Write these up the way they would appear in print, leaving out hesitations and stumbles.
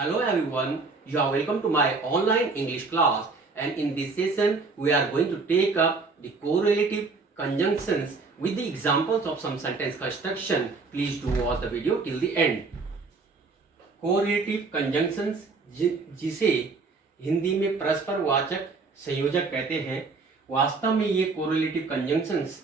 Hello everyone, you are welcome to my online English class, and in this session we are going to take up the correlative conjunctions with the examples of some sentence construction. Please do watch the video till the end. Correlative conjunctions जिसे हिंदी में परस्पर वाचक संयोजक कहते हैं, वास्तव में ये कोरिलेटिव कंजंक्शंस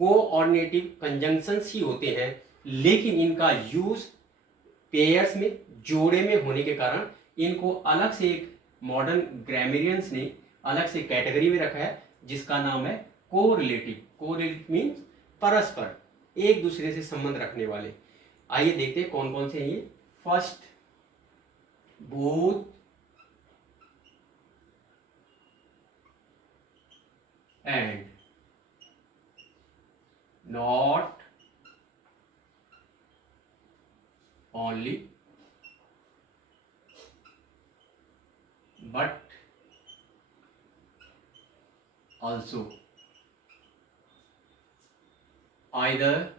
कोऑर्डिनेटिव कंजंक्शंस ही होते हैं, लेकिन इनका यूज पेयर्स में जोड़े में होने के कारण इनको अलग से एक मॉडर्न ग्रामेरियंस ने अलग से कैटेगरी में रखा है, जिसका नाम है कोरिलेटिव. कोरिलेटिव मीन्स परस्पर, एक दूसरे से संबंध रखने वाले. आइए देखते हैं कौन कौन से हैं ये. First, both and, not only, but also, either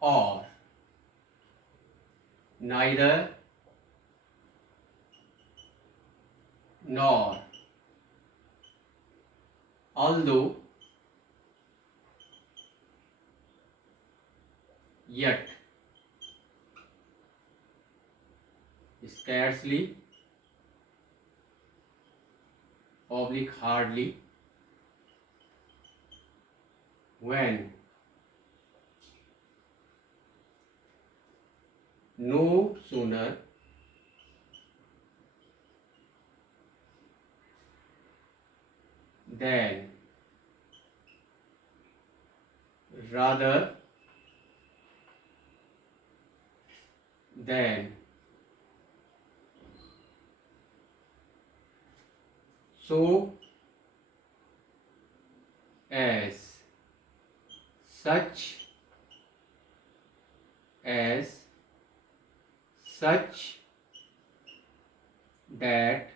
or, neither nor, although, yet, scarcely, oblique hardly, when, no sooner, than, rather than, so as, such as, such that,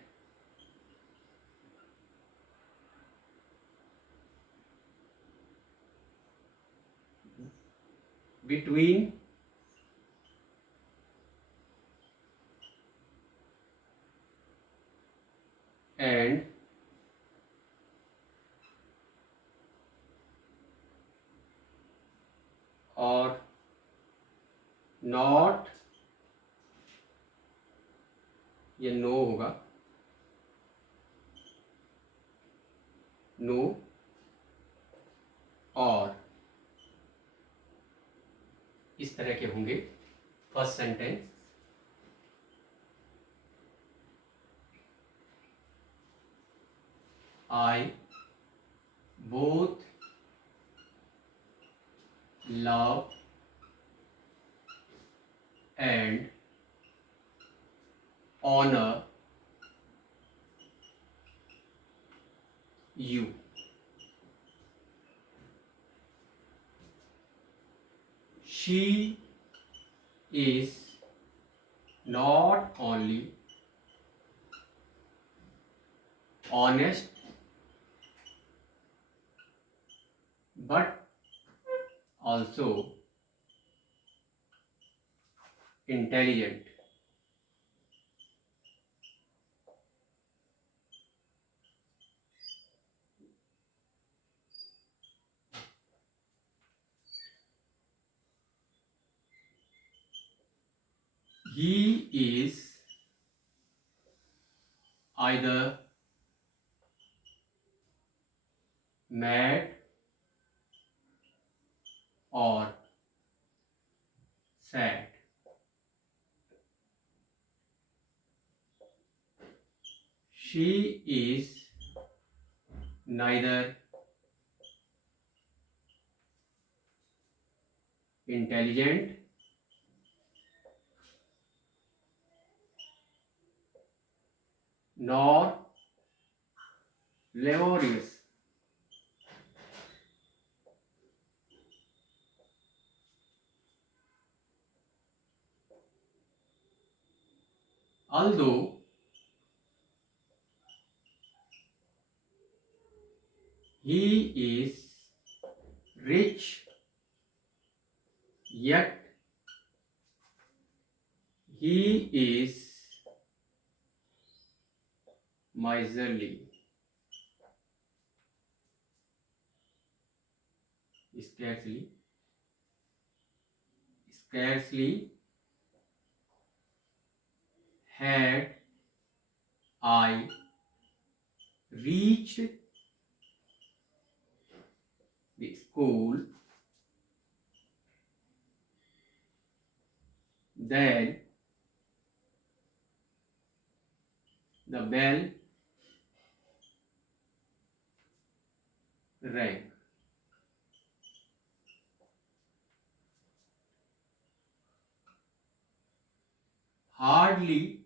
between, and, or, not, ये नो होगा, नो, और, इस तरह के होंगे. First sentence, I both love and honor you. She is not only honest but also intelligent. He is either mad or sad. She is neither intelligent nor laborious. Although he is rich, yet He is miserly. Scarcely had I reached the school then the bell rang. Hardly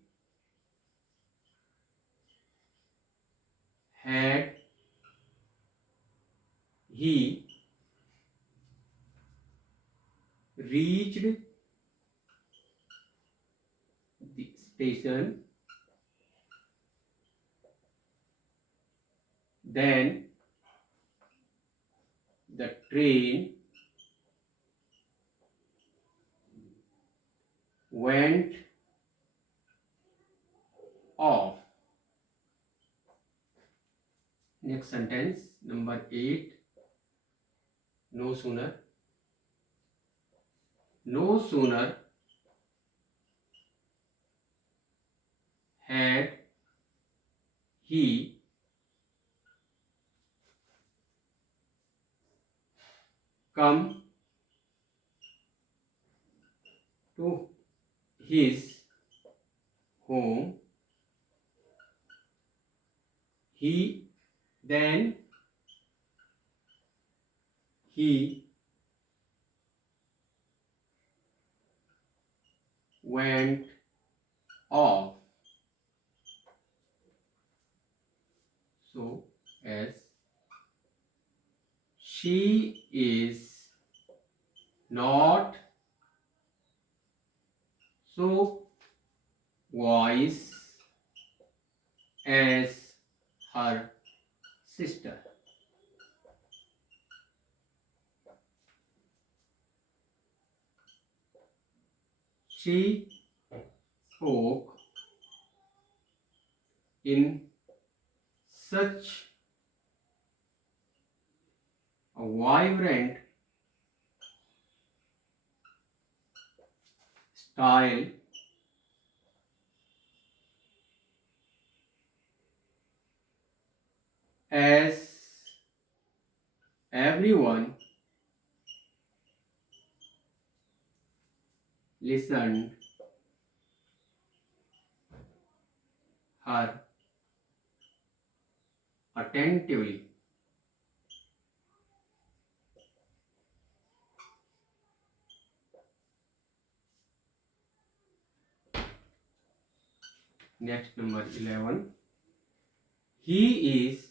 had he reached the station then the train went off. Next sentence, number 8. No sooner had he come to his home, then he went off. So as she is not so wise as her sister. She spoke in such a vibrant style as everyone listened her attentively. Next, number 11. He is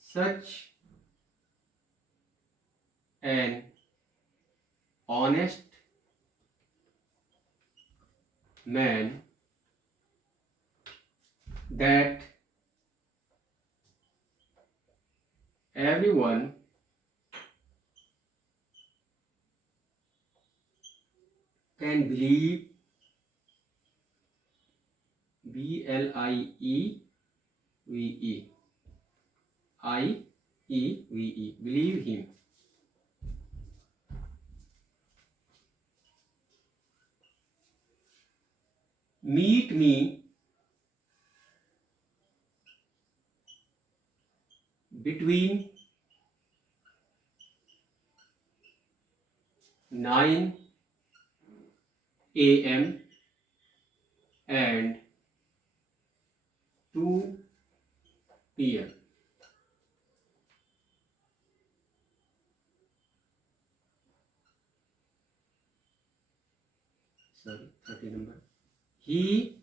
such an honest man that everyone can believe. Believe. Believe him. Meet me between 9 a.m. and 2 p.m. Sorry, 30 number. He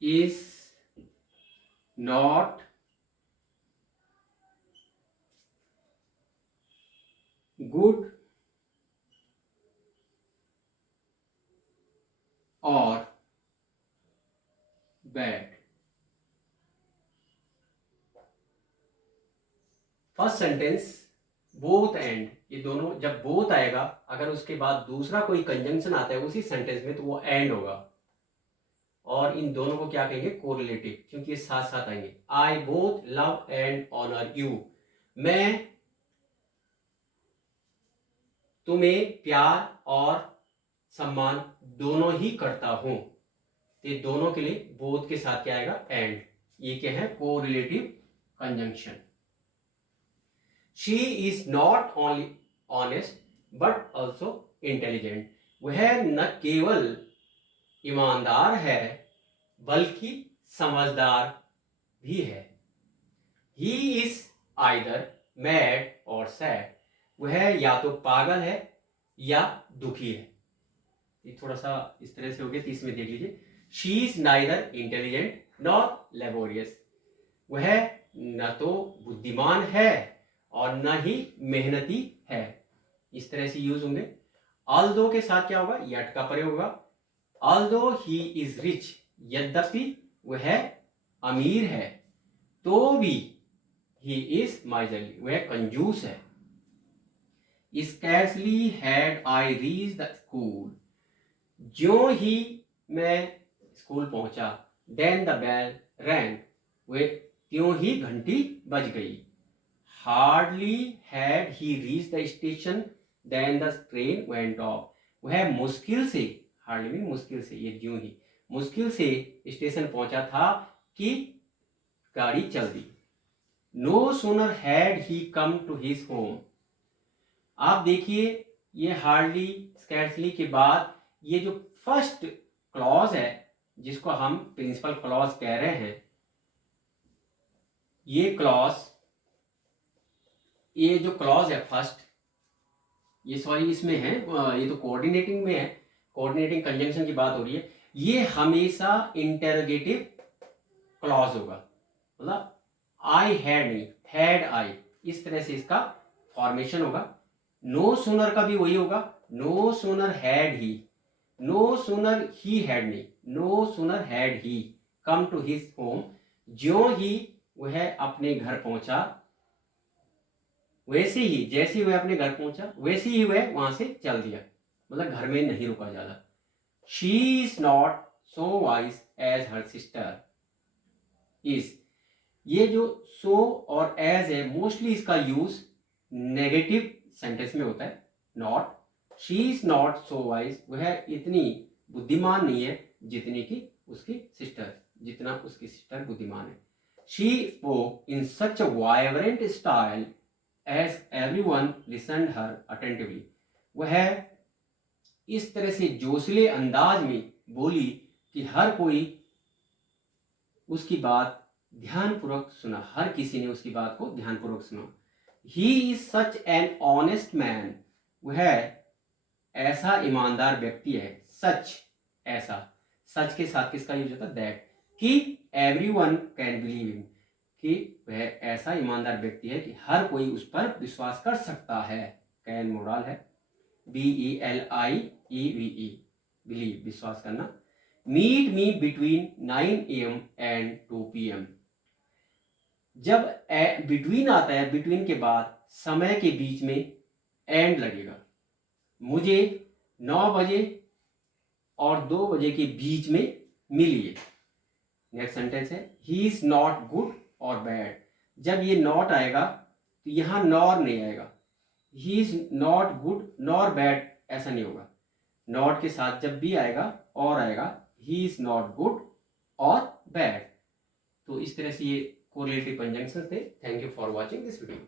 is not good or bad. First sentence, both and ये दोनों जब बोथ आएगा, अगर उसके बाद दूसरा कोई कंजंक्शन आता है उसी सेंटेंस में तो वो एंड होगा, और इन दोनों को क्या कहेंगे, कोरिलेटिव, क्योंकि ये साथ साथ आएंगे। I both love and honour you, मैं तुम्हें प्यार और सम्मान दोनों ही करता हूं। ये दोनों के लिए बोथ के साथ क्या आएगा, एंड। ये क्या है, correlative conjunction. She is not only honest but also intelligent, वह न केवल ईमानदार है बल्कि समझदार भी है। ही इज आइदर मैड और सैड, वह या तो पागल है या दुखी है। ये थोड़ा सा इस तरह से हो गया, 30 में देख लीजिए। She is neither intelligent not laborious, वह न तो बुद्धिमान है और न ही मेहनती है। इस तरह से यूज होंगे। ऑल्दो के साथ क्या होगा, यट का प्रयोग होगा। ऑल्दो ही इज रिच, यद्यपि वह अमीर है, तो भी ही इज माइजरली, वह कंजूस है। Scarcely had I reach the school, ज्यों ही मैं स्कूल पहुंचा, देन द बेल रैंग, वे त्यों ही घंटी बज गई। Hardly had he reach the station then the train went off, वह मुश्किल से, हार्डली मीन मुश्किल से, ये ज्यों ही मुश्किल से स्टेशन पहुंचा था कि गाड़ी चल दी। No sooner had he come to his home, आप देखिए ये हार्डली स्कैर्सली के बाद ये जो फर्स्ट क्लॉज है जिसको हम प्रिंसिपल क्लॉज कह रहे हैं, ये क्लॉज, ये जो क्लॉज है फर्स्ट, ये सॉरी इसमें है, ये तो कोऑर्डिनेटिंग में है, कोऑर्डिनेटिंग कंजंक्शन की बात हो रही है। ये हमेशा इंटेरोगेटिव क्लॉज होगा, मतलब आई हैड नहीं, हैड आई, इस तरह से इसका फॉर्मेशन होगा। नो सूनर का भी वही होगा, no sooner had he, no sooner he had नहीं, no sooner had he come to his home, ज्यों ही वह अपने घर पहुंचा, वैसे ही जैसे वह अपने घर पहुंचा वैसे ही वह वहां से चल दिया, मतलब घर में नहीं रुका ज्यादा। She is not so wise as her sister is, ये जो सो और एज है मोस्टली इसका यूज नेगेटिव सेंटेंस में होता है। Not, she is not so wise, वह इतनी बुद्धिमान नहीं है जितनी कि उसकी सिस्टर, जितना उसकी सिस्टर बुद्धिमान है। She spoke in such a vibrant style as everyone listened her attentively, वह इस तरह से जोशीले अंदाज में बोली कि हर कोई उसकी बात ध्यानपूर्वक सुना, हर किसी ने उसकी बात को ध्यानपूर्वक सुना। He is such an honest man, वह ऐसा ईमानदार व्यक्ति है। सच, ऐसा, सच के साथ किसका यूज होता है, दैट, कि एवरीवन कैन बिलीव हिम, कि वह ऐसा ईमानदार व्यक्ति है कि हर कोई उस पर विश्वास कर सकता है। कैन मोडाल है, BELIEVE, बिलीव, विश्वास करना। Meet me between 9 AM and 2 PM, जब बिटवीन आता है, बिटवीन के बाद समय के बीच में एंड लगेगा, मुझे 9 बजे और 2 बजे के बीच में मिलिए। नेक्स्ट सेंटेंस है, ही इज नॉट गुड और बैड, जब ये नॉट आएगा तो यहां नॉर नहीं आएगा, he is not good nor bad ऐसा नहीं होगा, नॉट के साथ जब भी आएगा और आएगा, ही इज नॉट गुड और बैड। तो इस तरह से ये कोरिलेटिव कंजंक्शंस थे। Thank you for watching this video.